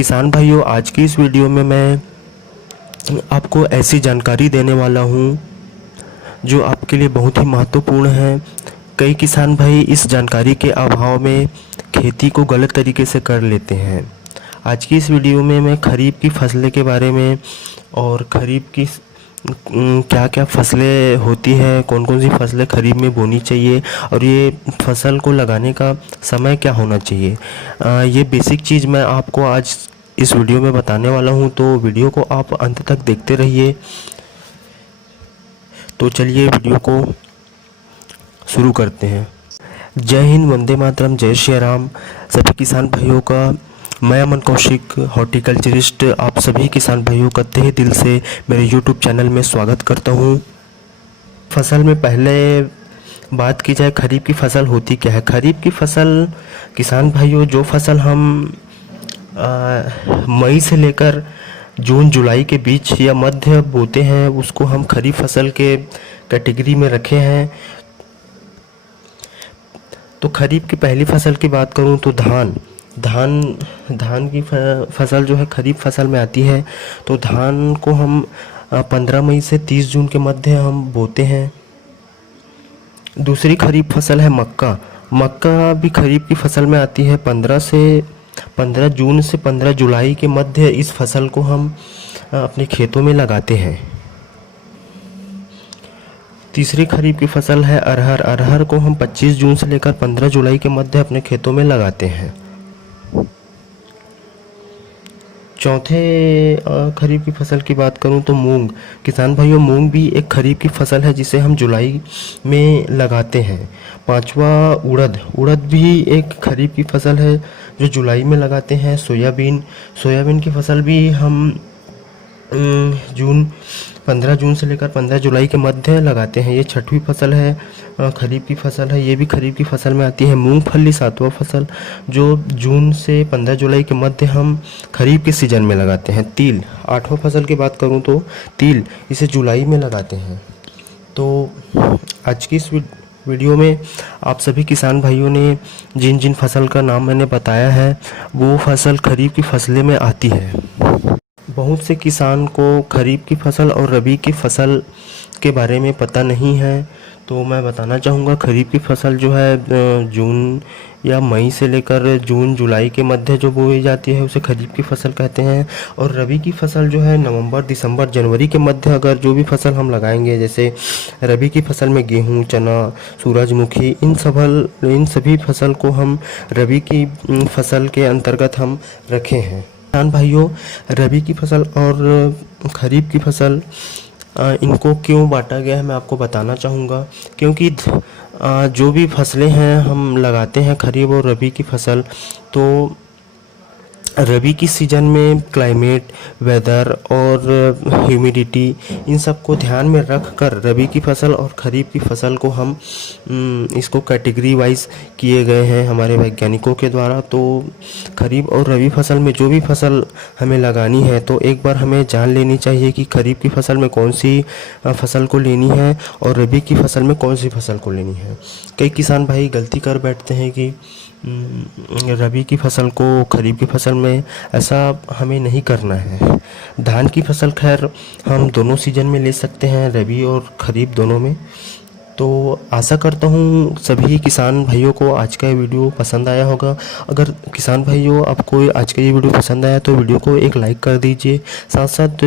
किसान भाइयों, आज की इस वीडियो में मैं आपको ऐसी जानकारी देने वाला हूं जो आपके लिए बहुत ही महत्वपूर्ण है। कई किसान भाई इस जानकारी के अभाव में खेती को गलत तरीके से कर लेते हैं। आज की इस वीडियो में मैं खरीफ की फसलें के बारे में और खरीफ की क्या क्या फसलें होती हैं, कौन कौन सी फसलें खरीफ में बोनी चाहिए और ये फसल को लगाने का समय क्या होना चाहिए, ये बेसिक चीज़ मैं आपको आज इस वीडियो में बताने वाला हूं। तो वीडियो को आप अंत तक देखते रहिए। तो चलिए वीडियो को शुरू करते हैं। जय हिंद, वंदे मातरम, जय श्री राम। सभी किसान भाइयों का मैं अमन कौशिक, हॉर्टिकल्चरिस्ट, आप सभी किसान भाइयों का तहे दिल से मेरे यूट्यूब चैनल में स्वागत करता हूं। फसल में पहले बात की जाए, खरीफ की फसल होती क्या है। खरीफ की फसल किसान भाइयों, जो फसल हम मई से लेकर जून जुलाई के बीच या मध्य बोते हैं, उसको हम खरीफ फसल के कैटेगरी में रखे हैं। तो खरीफ की पहली फसल की बात करूं तो धान की फसल जो है खरीफ फसल में आती है। तो धान को हम 15 मई से 30 जून के मध्य हम बोते हैं। दूसरी खरीफ फसल है मक्का भी खरीफ की फसल में आती है। 15 जून से 15 जुलाई के मध्य इस फसल को हम अपने खेतों में लगाते हैं। तीसरी खरीफ की फसल है अरहर को हम 25 जून से लेकर 15 जुलाई के मध्य अपने खेतों में लगाते हैं। चौथे खरीफ की फसल की बात करूं तो मूंग। किसान भाइयों, मूंग भी एक खरीफ की फसल है जिसे हम जुलाई में लगाते हैं। पांचवा उड़द भी एक खरीफ की फसल है जो जुलाई में लगाते हैं। सोयाबीन की फसल भी हम 15 जून से लेकर 15 जुलाई के मध्य लगाते हैं। ये छठवीं फसल है, खरीफ की फसल है, ये भी खरीफ की फसल में आती है। मूंगफली सातवां फसल जो जून से 15 जुलाई के मध्य हम खरीफ के सीजन में लगाते हैं। तिल आठवां फसल की बात करूं तो तिल इसे जुलाई में लगाते हैं। तो आज की इस वीडियो में आप सभी किसान भाइयों ने जिन फसल का नाम मैंने बताया है वो फसल खरीफ की फसलें में आती है। बहुत से किसान को खरीफ की फसल और रबी की फसल के बारे में पता नहीं है, तो मैं बताना चाहूँगा। खरीफ की फसल जो है जून या मई से लेकर जून जुलाई के मध्य जो बोई जाती है उसे खरीफ की फसल कहते हैं। और रबी की फसल जो है नवंबर दिसंबर जनवरी के मध्य अगर जो भी फसल हम लगाएंगे, जैसे रबी की फसल में गेहूँ, चना, सूरजमुखी, इन सभी फसल को हम रबी की फसल के अंतर्गत हम रखे हैं। किसान भाइयों, रबी की फसल और खरीफ की फसल इनको क्यों बांटा गया है मैं आपको बताना चाहूँगा। क्योंकि जो भी फसलें हैं हम लगाते हैं खरीफ और रबी की फसल, तो रबी की सीज़न में क्लाइमेट, वेदर और ह्यूमिडिटी इन सब को ध्यान में रख कर रबी की फसल और खरीफ की फसल को हम इसको कैटेगरी वाइज किए गए हैं हमारे वैज्ञानिकों के द्वारा। तो खरीफ और रबी फसल में जो भी फसल हमें लगानी है तो एक बार हमें जान लेनी चाहिए कि खरीफ की फसल में कौन सी फसल को लेनी है और रबी की फसल में कौन सी फसल को लेनी है। कई किसान भाई गलती कर बैठते हैं कि रबी की फसल को खरीफ की फसल में, ऐसा हमें नहीं करना है। धान की फसल खैर हम दोनों सीजन में ले सकते हैं, रबी और खरीफ दोनों में। तो आशा करता हूँ सभी किसान भाइयों को आज का ये वीडियो पसंद आया होगा। अगर किसान भाइयों आपको आज का ये वीडियो पसंद आया तो वीडियो को एक लाइक कर दीजिए। साथ साथ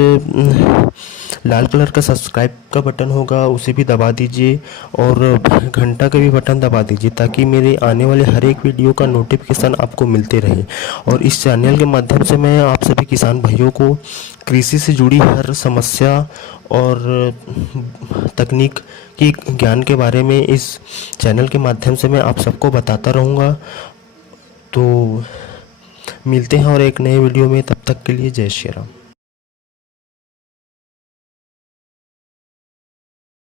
लाल कलर का सब्सक्राइब का बटन होगा उसे भी दबा दीजिए और घंटा का भी बटन दबा दीजिए ताकि मेरे आने वाले हर एक वीडियो का नोटिफिकेशन आपको मिलते रहे। और इस चैनल के माध्यम से मैं आप सभी किसान भाइयों को कृषि से जुड़ी हर समस्या और तकनीक की ज्ञान के बारे में इस चैनल के माध्यम से मैं आप सबको बताता रहूँगा। तो मिलते हैं और एक नए वीडियो में, तब तक के लिए जय श्री राम।